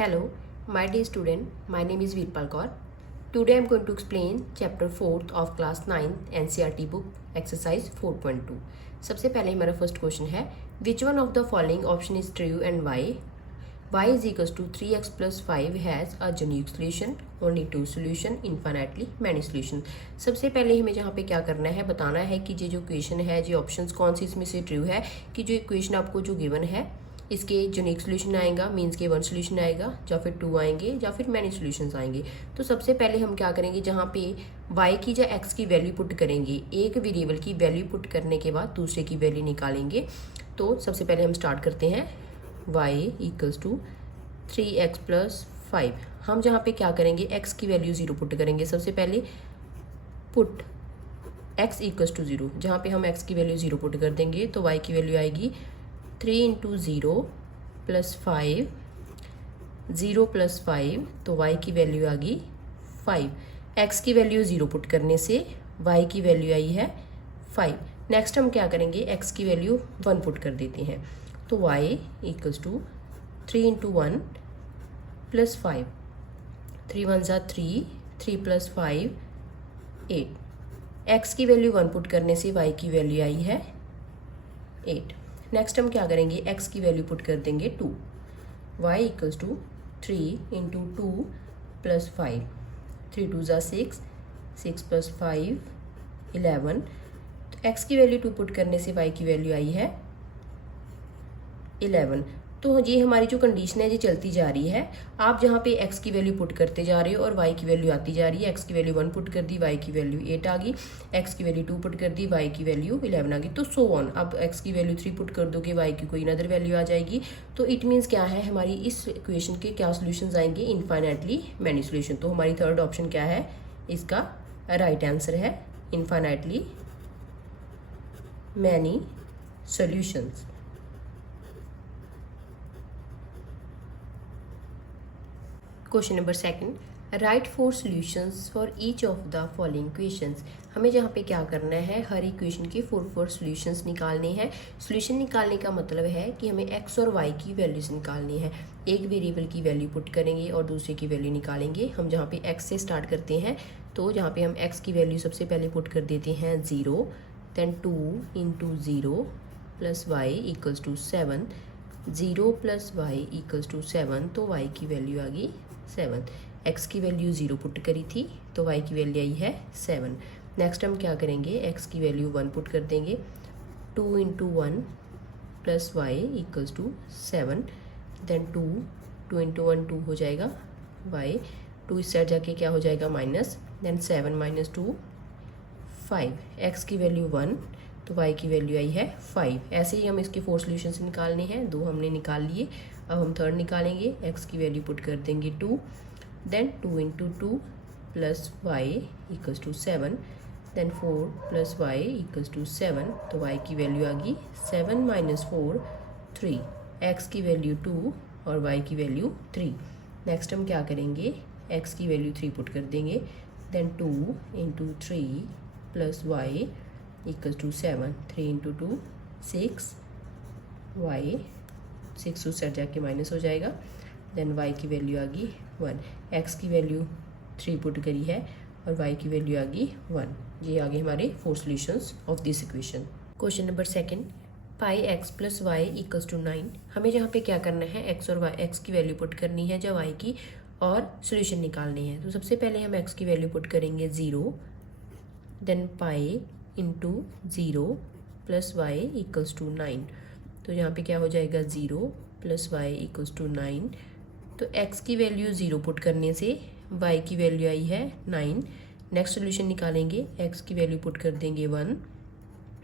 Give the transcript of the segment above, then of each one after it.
Hello, my dear student. My name is Veerpal Kaur. Today I am going to explain chapter 4th of class 9 NCERT book exercise 4.2. सबसे पहले हमारा first question है which one of the following option is true and Y y is equals to 3x plus 5 has a unique solution, only two solution, infinitely many solution. सबसे पहले हमें जहाँ पे क्या करना है बताना है कि ये जो इक्वेशन है ये ऑप्शंस कौन सी इसमें से ट्रू है कि जो इक्वेशन आपको जो गिवन है इसके यूनिक सोल्यूशन आएगा मीन्स के वन सोल्यूशन आएगा या फिर टू आएंगे या फिर मैनी सोल्यूशंस आएंगे। तो सबसे पहले हम क्या करेंगे जहाँ पे y की या x की वैल्यू पुट करेंगे एक वेरिएबल की वैल्यू पुट करने के बाद दूसरे की वैल्यू निकालेंगे। तो सबसे पहले हम स्टार्ट करते हैं y equals to 3x plus 5। हम जहाँ पे क्या करेंगे x की वैल्यू 0 पुट करेंगे। सबसे पहले पुट x इक्वल्स टू 0, जहाँ पे हम x की वैल्यू 0 पुट कर देंगे तो y की वैल्यू आएगी 3 इंटू 0 प्लस 5, 0 प्लस 5 तो y की वैल्यू आ गई 5। x की वैल्यू 0 पुट करने से y की वैल्यू आई है 5। नेक्स्ट हम क्या करेंगे x की वैल्यू 1 पुट कर देते हैं तो y equals to 3 into 1 plus 5, 3 1 ज़ा 3, 3 प्लस 5 8। x की वैल्यू 1 पुट करने से y की वैल्यू आई है 8। नेक्स्ट हम क्या करेंगे x की वैल्यू पुट कर देंगे 2, y equals to 3 into 2 plus 5, 3 2 ज़ा 6, 6 प्लस 5 11। तो x की वैल्यू 2 पुट करने से y की वैल्यू आई है 11। तो ये हमारी जो कंडीशन है ये चलती जा रही है। आप जहाँ पे x की वैल्यू पुट करते जा रहे हो और y की वैल्यू आती जा रही है। x की वैल्यू 1 पुट कर दी, y की वैल्यू 8 आ गई, x की वैल्यू 2 पुट कर दी, y की वैल्यू 11 आ गई, तो सो ऑन। अब x की वैल्यू 3 पुट कर दोगे y की कोई अदर वैल्यू आ जाएगी। तो इट मीन्स क्या है हमारी इस इक्वेशन के क्या सोल्यूशंस आएंगे, इनफाइनाइटली मैनी सोल्यूशन। तो हमारी थर्ड ऑप्शन क्या है, इसका राइट आंसर है infinitely many solutions. Question number second, right 4 solutions for each of the following equations. हमें जहाँ पे क्या करना है हर इक्वेशन के 4 सॉल्यूशंस निकालने हैं। सॉल्यूशन निकालने का मतलब है कि हमें x और y की वैल्यूज निकालनी है। एक वेरिएबल की वैल्यू पुट करेंगे और दूसरे की वैल्यू निकालेंगे। हम जहाँ पे x से स्टार्ट करते हैं तो जहाँ पे हम x की वैल्यू सबसे पहले पुट कर देते हैं 0, then 2 into 0 plus y equals to 7, 0 plus y equals to 7 तो y की वैल्यू आ गई 7। x की वैल्यू 0 पुट करी थी तो y की वैल्यू आई है 7। नेक्स्ट हम क्या करेंगे x की वैल्यू 1 पुट कर देंगे, 2 into 1 plus y equals to 7, then 2 into 1 2 हो जाएगा y, 2 इस साइड जाके क्या हो जाएगा माइनस, देन 7 माइनस 2 5। x की वैल्यू 1 तो y की वैल्यू आई है 5। ऐसे ही हम इसके 4 सॉल्यूशंस निकालने हैं। 2 हमने निकाल लिए, अब हम थर्ड निकालेंगे। x की वैल्यू पुट कर देंगे 2, then 2 into 2 plus y equals to 7, then 4 plus y equals to 7 तो y की वैल्यू आ गई 7 माइनस 4 3। x की वैल्यू 2 और y की वैल्यू 3। नेक्स्ट हम क्या करेंगे x की वैल्यू 3 पुट कर देंगे, then 2 into 3 plus y equals to 7, 3 into 2 6, y 6 उस साइड जाके माइनस हो जाएगा, देन y की वैल्यू आ गई 1। x की वैल्यू 3 पुट करी है और y की वैल्यू आ गई 1। ये आ गए हमारे 4 solutions of this equation. Question number second, pi x plus y equals to 9। हमें जहाँ पे क्या करना है x और y, x की वैल्यू पुट करनी है या y की, और सोल्यूशन निकालनी है। तो सबसे पहले हम x की वैल्यू पुट करेंगे 0, then pi into 0 plus y equals to 9। तो यहाँ पे क्या हो जाएगा 0 प्लस वाई इक्वल्स टू 9। तो x की वैल्यू 0 पुट करने से y की वैल्यू आई है 9। नेक्स्ट सोल्यूशन निकालेंगे, x की वैल्यू पुट कर देंगे 1,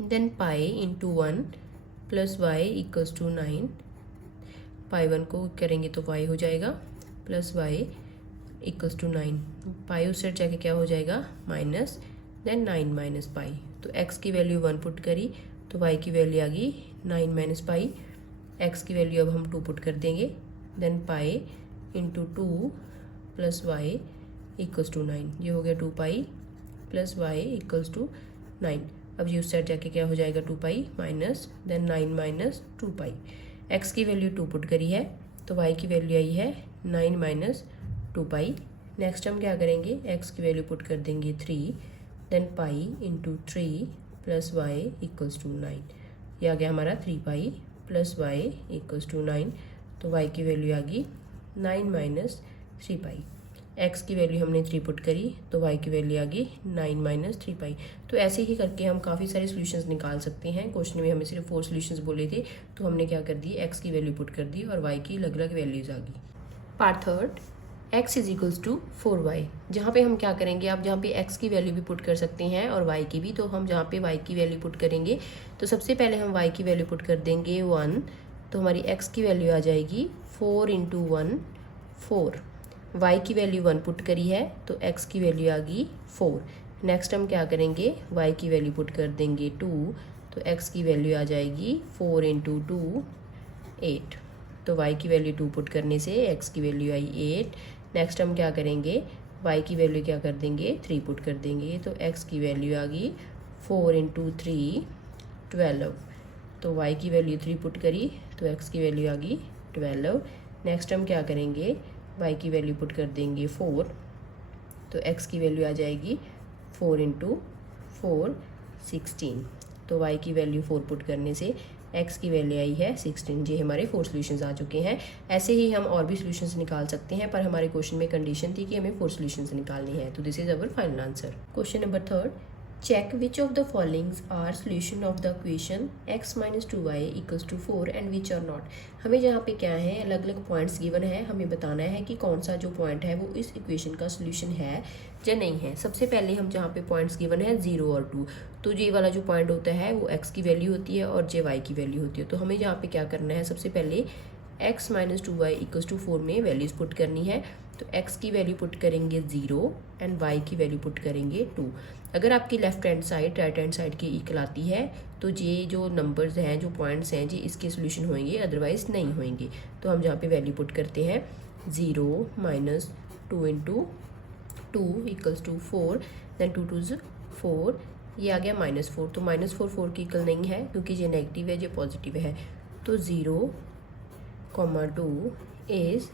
then pi into 1 plus y equals to 9। Pi 1 को करेंगे तो y हो जाएगा plus y equals to 9। Pi उस साइड जाके क्या हो जाएगा माइनस, देन 9 माइनस पाई। तो x की वैल्यू 1 पुट करी तो y की वैल्यू आ गई 9 माइनस पाई। x की वैल्यू अब हम 2 पुट कर देंगे, then pi into 2 plus y equals to 9। ये हो गया 2 pi plus y equals to 9। अब ये उस साइड जाके क्या हो जाएगा 2 पाई माइनस, देन 9 माइनस 2 पाई। x की वैल्यू 2 पुट करी है तो y की वैल्यू आई है 9 माइनस 2 पाई। नेक्स्ट हम क्या करेंगे, x की वैल्यू पुट कर देंगे 3, then pi into 3 plus y equals to 9। ये आ गया हमारा 3 pi plus y equals to 9। तो y की वैल्यू आ गई 9 माइनस 3 पाई। x की वैल्यू हमने 3 पुट करी तो y की वैल्यू आ गई 9 माइनस 3 पाई। तो ऐसे ही करके हम काफ़ी सारे सॉल्यूशंस निकाल सकते हैं। क्वेश्चन में हमें सिर्फ 4 सॉल्यूशंस बोले थे, तो हमने क्या कर दी, x की वैल्यू पुट कर दी और y की अलग अलग वैल्यूज़ आ गई। Part third, x is equals to 4y। जहाँ पे हम क्या करेंगे, आप जहाँ पे x की वैल्यू भी पुट कर सकते हैं और y की भी, तो हम जहाँ पे y की वैल्यू पुट करेंगे तो सबसे पहले हम y की वैल्यू पुट कर देंगे 1, तो हमारी x की वैल्यू आ जाएगी 4 इंटू 1 4। y की वैल्यू 1 पुट करी है तो x की वैल्यू आ गई 4। नेक्स्ट हम क्या करेंगे, y की वैल्यू पुट कर देंगे 2, तो x की वैल्यू आ जाएगी 4 इंटू 2 8। तो y की वैल्यू 2 पुट करने से x की वैल्यू आई 8। नेक्स्ट हम क्या करेंगे, y की वैल्यू क्या कर देंगे, 3 पुट कर देंगे, तो x की वैल्यू आ गई 4 इंटू 3 12। तो y की वैल्यू 3 पुट करी तो x की वैल्यू आ गई 12। नेक्स्ट हम क्या करेंगे, y की वैल्यू पुट कर देंगे 4, तो x की वैल्यू आ जाएगी 4 इंटू 4 16। तो y की वैल्यू 4 पुट करने से x की वैल्यू आई है 16। जी हमारे 4 सॉल्यूशंस आ चुके हैं। ऐसे ही हम और भी सॉल्यूशंस निकाल सकते हैं, पर हमारे क्वेश्चन में कंडीशन थी कि हमें 4 सॉल्यूशंस निकालनी है। तो this is our final answer. Question number third, check which of the followings are solution of the equation x minus 2y equals to 4 and which are not। हमें जहाँ पे क्या है, अलग अलग पॉइंट्स गिवन है, हमें बताना है कि कौन सा जो पॉइंट है वो इस इक्वेशन का सोल्यूशन है या नहीं है। सबसे पहले हम जहाँ पे पॉइंट्स गिवन है 0 और 2, तो ये वाला जो पॉइंट होता है वो x की वैल्यू होती है और जे y की वैल्यू होती है। तो हमें यहाँ पे क्या करना है, सबसे पहले x minus 2y equals to 4 में वैल्यूज़ पुट करनी है। तो x की वैल्यू पुट करेंगे 0 एंड y की वैल्यू पुट करेंगे 2। अगर आपकी left hand side right hand side की इक्वल आती है तो ये जो नंबर्स हैं, जो पॉइंट्स हैं जी, इसके सोल्यूशन होंगे, अदरवाइज नहीं होंगे। तो हम जहाँ पे वैल्यू पुट करते हैं 0 minus 2 into 2 equals to 4, then 2 2 4, ये आ गया -4। तो -4 4 की इक्वल नहीं है क्योंकि ये नेगेटिव है, ये पॉजिटिव है। तो 0, 2 is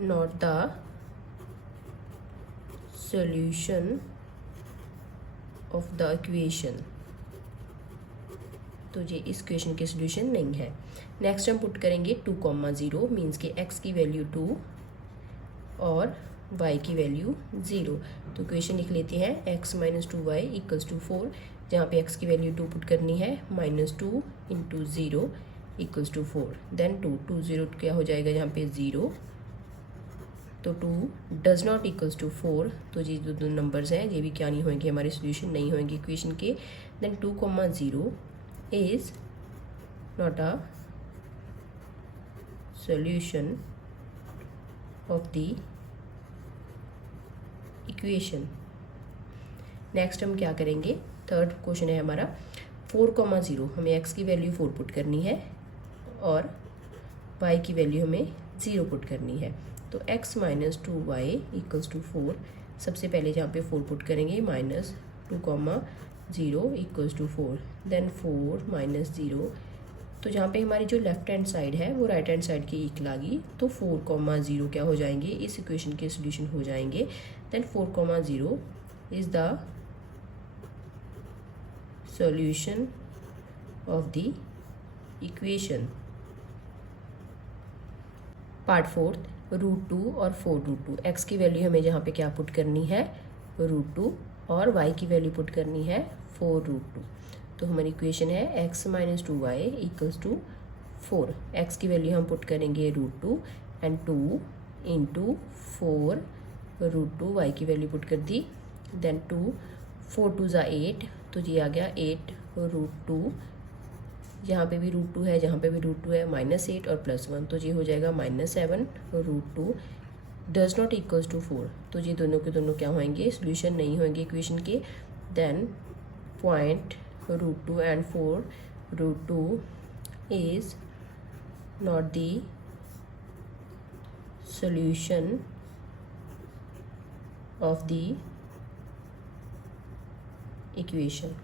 not the solution of the equation। तो ये इस इक्वेशन के सोल्यूशन नहीं है। नेक्स्ट हम पुट करेंगे 2, 0 मीन्स कि x की वैल्यू 2 और y की वैल्यू 0। तो इक्वेशन लिख लेते हैं x minus 2y equals to 4, जहाँ पे x की वैल्यू 2 पुट करनी है, -2 इंटू 0 इक्वल्स टू 4, देन 2 0 क्या हो जाएगा यहाँ पे 0। तो 2 डज नॉट इक्वल्स टू 4, तो ये जो दो नंबर्स हैं ये भी क्या नहीं होंगे, हमारे सोल्यूशन नहीं होंगे इक्वेशन के। Then 2, 0 is not a solution of the equation. Next हम क्या करेंगे, थर्ड क्वेश्चन है हमारा 4, 0, हमें x की वैल्यू 4 पुट करनी है और y की वैल्यू हमें 0 पुट करनी है। तो x minus 2y equals to 4, सबसे पहले जहाँ पे 4 पुट करेंगे, -2, 0 इक्वल्स टू 4, देन 4 माइनस 0। तो जहाँ पे हमारी जो लेफ्ट हैंड साइड है वो राइट हैंड साइड की इक्वल आ गई, तो 4, 0 क्या हो जाएंगे, इस इक्वेशन के सोल्यूशन हो जाएंगे। Then 4, 0 is the solution of the equation. Part fourth, √2 और 4√2। x की वैल्यू हमें जहाँ पे क्या पुट करनी है, √2, और y की वैल्यू पुट करनी है 4√2। तो हमारी इक्वेशन है x minus 2y equals to 4। x की वैल्यू हम पुट करेंगे √2 एंड 2 इंटू 4√2, y की वैल्यू पुट कर दी, देन 2 4 2 8, तो ये आ गया 8√2। यहाँ पे भी √2 है, जहाँ पे भी √2 है, -8 और +1, तो ये हो जाएगा -7√2 डज नॉट इक्वल्स टू 4। तो ये दोनों के दोनों क्या होंगे, सोल्यूशन नहीं होंगे इक्वेशन के। Then point √2 and 4√2 is not the solution of the equation.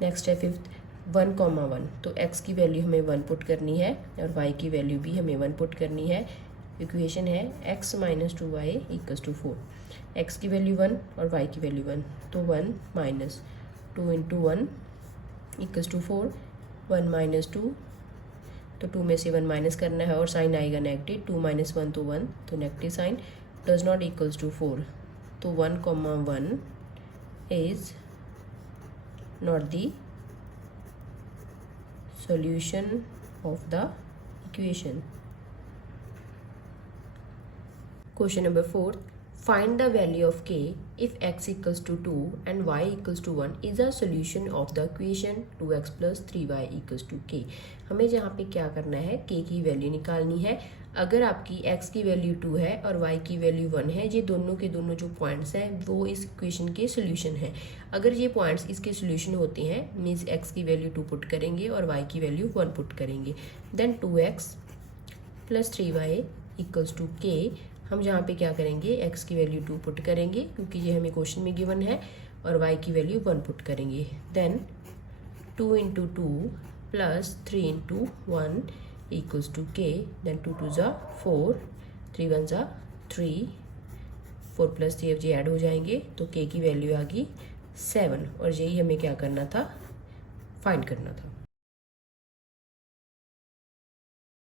Next है फिफ्थ, 1, 1, तो x की वैल्यू हमें 1 पुट करनी है और y की वैल्यू भी हमें 1 पुट करनी है। इक्वेशन है x minus 2y equals to 4, x की वैल्यू 1 और y की वैल्यू 1, तो 1 minus 2 into 1 equals to 4, 1 minus 2, तो 2 में से 1 माइनस करना है और साइन आएगा नेगेटिव, 2 माइनस 1 तो 1, तो negative sign, does not equals to 4, तो 1, 1 is not the solution of the equation. Question number 4. Find the value of k if x equals to 2 and y equals to 1 is a solution of the equation 2x plus 3y equals to k. हमें जहाँ पे क्या करना है, k की value निकालनी है. अगर आपकी x की वैल्यू 2 है और y की वैल्यू 1 है, ये दोनों के दोनों जो पॉइंट्स हैं वो इस इक्वेशन के सोल्यूशन हैं. अगर ये पॉइंट्स इसके सोल्यूशन होते हैं मीन्स x की वैल्यू 2 पुट करेंगे और y की वैल्यू 1 पुट करेंगे, then 2x plus 3y equals to k. हम जहाँ पे क्या करेंगे, x की वैल्यू 2 पुट करेंगे क्योंकि ये हमें क्वेश्चन में गिवन है, और y की वैल्यू 1 पुट करेंगे, then 2 into 2 plus 3 into 1 equals to k, then 2 2 ज़ा 4, 3 1 ज़ा 3, 4 प्लस 3 अब जी ऐड हो जाएंगे, तो k की वैल्यू आ गई 7, और यही हमें क्या करना था, फाइंड करना था.